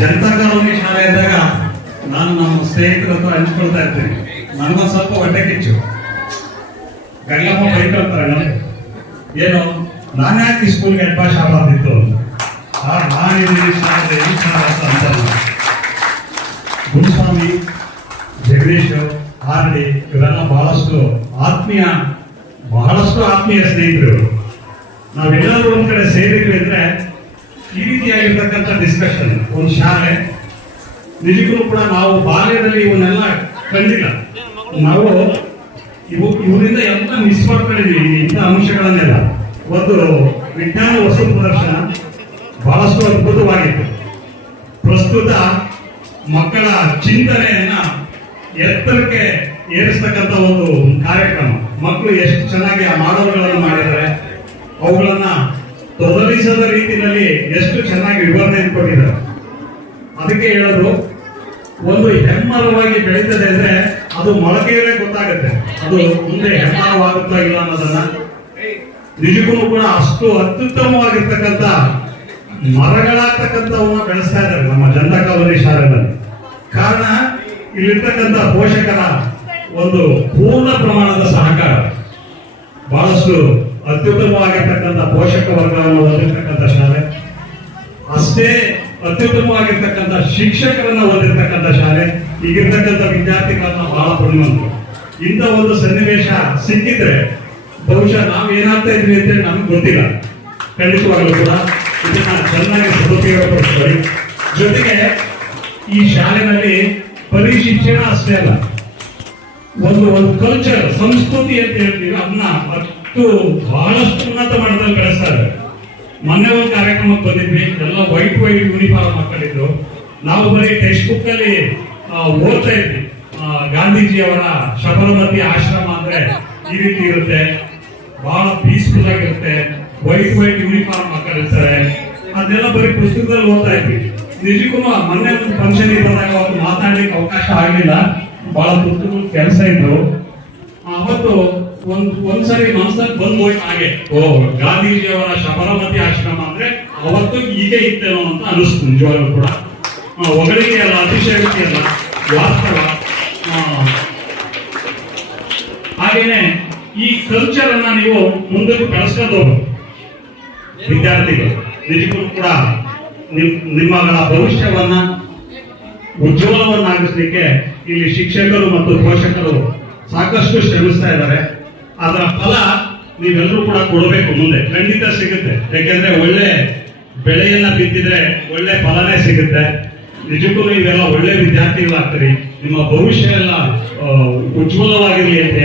Janata colony ಶಾಲೆ ಇದ್ದಾಗ ನಾನು ನಮ್ಮ ಸ್ನೇಹಿತರ ಹತ್ರ ಹಂಚ್ಕೊಳ್ತಾ ಇರ್ತೀನಿ. ನನಗೊಂದು ಸ್ವಲ್ಪ ಹೊಟ್ಟೆ ಕಿಚ್ಚು. ಗಂಗಮ್ಮ ಬೈಕೊಳ್ತಾರೆ, ಏನು ನಾನು ಯಾಕೆ ಸ್ಕೂಲ್ಗೆ ಹೆಡ್ ಮಾಸ್ಟರ್ ಆಗಬಾರ್ದಿತ್ತು ಅಂತ. ನಾನಿದ್ದೀನಿ ಶಾಲೆ ಅಂತಲ್ಲ. ಗುರುಸ್ವಾಮಿ, ಜಗದೀಶ್, ಆರ್ಡಿ ಇವರೆಲ್ಲ ಬಹಳಷ್ಟು ಆತ್ಮೀಯ ಸ್ನೇಹಿತರು. ನಾವೆಲ್ಲರೂ ಒಂದ್ ಕಡೆ ಸೇರಿದ್ವಿ ಅಂದ್ರೆ ಈ ರೀತಿಯಾಗಿರ್ತಕ್ಕಂಥ ಡಿಸ್ಕಷನ್. ಒಂದು ಶಾಲೆ ನಿಜಕ್ಕೂ ಕೂಡ ನಾವು ಬಾಲ್ಯದಲ್ಲಿ ಇವನ್ನೆಲ್ಲ ಕಂಡಿಲ್ಲ. ನಾವು ಇವರಿಂದ ಎಲ್ಲ ಮಿಸ್ ಮಾಡ್ಕೊಂಡಿದ್ವಿ ಇಂಥ ಅಂಶಗಳನ್ನೆಲ್ಲ. ಒಂದು ವಿಜ್ಞಾನ ವಸ್ತು ಪ್ರದರ್ಶನ ಬಹಳಷ್ಟು ಅದ್ಭುತವಾಗಿತ್ತು. ಪ್ರಸ್ತುತ ಮಕ್ಕಳ ಚಿಂತನೆಯನ್ನ ಎತ್ತರಕ್ಕೆ ಏರಿಸ್ತಕ್ಕಂಥ ಒಂದು ಕಾರ್ಯಕ್ರಮ. ಮಕ್ಕಳು ಎಷ್ಟು ಚೆನ್ನಾಗಿ ಆ ಮಾಡಲ್ಗಳನ್ನು ಮಾಡಿದ್ದಾರೆ, ಅವುಗಳನ್ನ ತೊದಲಿಸದ ರೀತಿಯಲ್ಲಿ ಎಷ್ಟು ಚೆನ್ನಾಗಿ ವಿವರಣೆ ಕೊಟ್ಟಿದ್ದಾರೆ. ಅದಕ್ಕೆ ಹೇಳೋದು, ಒಂದು ಹೆಮ್ಮರವಾಗಿ ಬೆಳೀತದೆ ಅಂದ್ರೆ ಅದು ಮೊಳಕೆಯಲ್ಲೇ ಗೊತ್ತಾಗುತ್ತೆ ಅದು ಮುಂದೆ ಹೆಮ್ಮರವಾಗುತ್ತಾ ಇಲ್ಲ ಅನ್ನೋದನ್ನ. ನಿಜಕ್ಕೂ ಕೂಡ ಅಷ್ಟು ಅತ್ಯುತ್ತಮವಾಗಿರ್ತಕ್ಕಂಥ ಮರಗಳಾಗ್ತಕ್ಕಂಥವನ್ನ ಬೆಳೆಸ್ತಾ ಇದ್ದಾರೆ ನಮ್ಮ ಜನತಾ ಕಾಲೋನಿ ಶಾಲೆಗಳಲ್ಲಿ. ಕಾರಣ ಇಲ್ಲಿರ್ತಕ್ಕಂಥ ಪೋಷಕರ ಒಂದು ಪೂರ್ಣ ಪ್ರಮಾಣದ ಸಹಕಾರ. ಬಹಳಷ್ಟು ಅತ್ಯುತ್ತಮವಾಗಿರ್ತಕ್ಕಂಥ ಪೋಷಕ ವರ್ಗವನ್ನು ಹೊಂದಿರತಕ್ಕಂಥ ಶಾಲೆ, ಅಷ್ಟೇ ಅತ್ಯುತ್ತಮವಾಗಿರ್ತಕ್ಕಂಥ ಶಿಕ್ಷಕರನ್ನ ಹೊಂದಿರತಕ್ಕಂಥ ಶಾಲೆ. ಈಗಿರ್ತಕ್ಕಂಥ ವಿದ್ಯಾರ್ಥಿಗಳನ್ನ ಬಹಳ ಪುಣ್ಯವಂತರು. ಇಂಥ ಒಂದು ಸನ್ನಿವೇಶ ಸಿಕ್ಕಿದ್ರೆ ಬಹುಶಃ ನಾವು ಏನಾಗ್ತಾ ಇದ್ವಿ ಅಂತ ನಮ್ಗೆ ಗೊತ್ತಿಲ್ಲ. ಖಂಡಿತವಾಗಲೂ ಕೂಡ ಇದನ್ನ ಚೆನ್ನಾಗಿ ಸದುಪಯೋಗಪಡಿಸ್ಕೊಳ್ಳಿ. ಜೊತೆಗೆ ಈ ಶಾಲೆನಲ್ಲಿ ಬರೀ ಶಿಕ್ಷಣ ಅಷ್ಟೇ ಅಲ್ಲ, ಒಂದು ಕಲ್ಚರ್, ಸಂಸ್ಕೃತಿ ಅಂತ ಹೇಳ್ತೀವಿ, ಅದನ್ನ ಬಹಳಷ್ಟು ಉನ್ನತ ಮಟ್ಟದಲ್ಲಿ ಬೆಳೆಸ್ತಾರೆ. ಮೊನ್ನೆ ಒಂದು ಕಾರ್ಯಕ್ರಮಕ್ಕೆ ಬಂದಿದ್ವಿ, ಎಲ್ಲ ವೈಟ್ ಯೂನಿಫಾರ್ಮ್ ಹಾಕೊಂಡಿದ್ರು. ನಾವು ಬರೀ ಟೆಕ್ಸ್ಟ್ ಬುಕ್ ಅಲ್ಲಿ ಓದ್ತಾ ಇದ್ವಿ, ಗಾಂಧೀಜಿಯವರ ಶಬರಮತಿ ಆಶ್ರಮ ಅಂದ್ರೆ ಈ ರೀತಿ ಇರುತ್ತೆ, ಬಹಳ ಪೀಸ್ಫುಲ್ ಆಗಿರುತ್ತೆ, ವೈಟ್ ಯೂನಿಫಾರ್ಮ್ ಹಾಕೊಂಡಿರ್ತಾರೆ. ಅದನ್ನೆಲ್ಲ ಬರೀ ಪುಸ್ತಕದಲ್ಲಿ ಓದ್ತಾ ಇದ್ವಿ. ನಿಜಕ್ಕೂ ಮೊನ್ನೆ ಒಂದು ಫಂಕ್ಷನ್ ಬಂದಾಗ ಅವತ್ತು ಮಾತಾಡ್ಲಿಕ್ಕೆ ಅವಕಾಶ ಆಗಲಿಲ್ಲ, ಬಹಳ ಪುಸ್ತಕಗಳು ಕೆಲಸ ಇದ್ರು. ಅವತ್ತು ಒಂದ್ಸರಿ ಮನಸ್ಸಲ್ಲಿ ಬಂದು ಹೋಯ್ತು ಹಾಗೆ, ಗಾಂಧೀಜಿಯವರ ಶಬರಮತಿ ಆಶ್ರಮ ಅಂದ್ರೆ ಅವತ್ತು ಹೀಗೆ ಇತ್ತೇನೋ ಅಂತ ಅನಿಸ್ತು. ನಿಜವಾಗ್ಲೂ ಕೂಡ ಹೊಗಳಿಕೆ ಅಲ್ಲ, ಅತಿಶಯೋಕ್ತಿ ಅಲ್ಲ, ವಾಸ್ತವ. ಹಾಗೇನೆ ಈ ಕಲ್ಚರ್ ಅನ್ನ ನೀವು ಮುಂದಕ್ಕೆ ಬೆಳೆಸ್ಕೊಂಡು ಹೋಗ್ಬೇಕು ವಿದ್ಯಾರ್ಥಿಗಳು. ನಿಜಕ್ಕೂ ಕೂಡ ನಿಮ್ಮಗಳ ಭವಿಷ್ಯವನ್ನ ಉಜ್ವಲವನ್ನಾಗಿಸ್ಲಿಕ್ಕೆ ಇಲ್ಲಿ ಶಿಕ್ಷಕರು ಮತ್ತು ಪೋಷಕರು ಸಾಕಷ್ಟು ಶ್ರಮಿಸ್ತಾ ಇದ್ದಾರೆ. ಅದರ ಫಲ ನೀವೆಲ್ಲರೂ ಕೂಡ ಕೊಡಬೇಕು, ಮುಂದೆ ಖಂಡಿತ ಸಿಗುತ್ತೆ. ಯಾಕೆಂದ್ರೆ ಒಳ್ಳೆ ಬೆಳೆಯನ್ನ ಬಿತ್ತಿದ್ರೆ ಒಳ್ಳೆ ಫಲನೇ ಸಿಗುತ್ತೆ. ನಿಜಕ್ಕೂ ನೀವೆಲ್ಲ ಒಳ್ಳೆ ವಿದ್ಯಾರ್ಥಿಗಳಾಗ್ತೀರಿ, ನಿಮ್ಮ ಭವಿಷ್ಯ ಎಲ್ಲ ಉಜ್ವಲವಾಗಿರ್ಲಿ ಅಂತ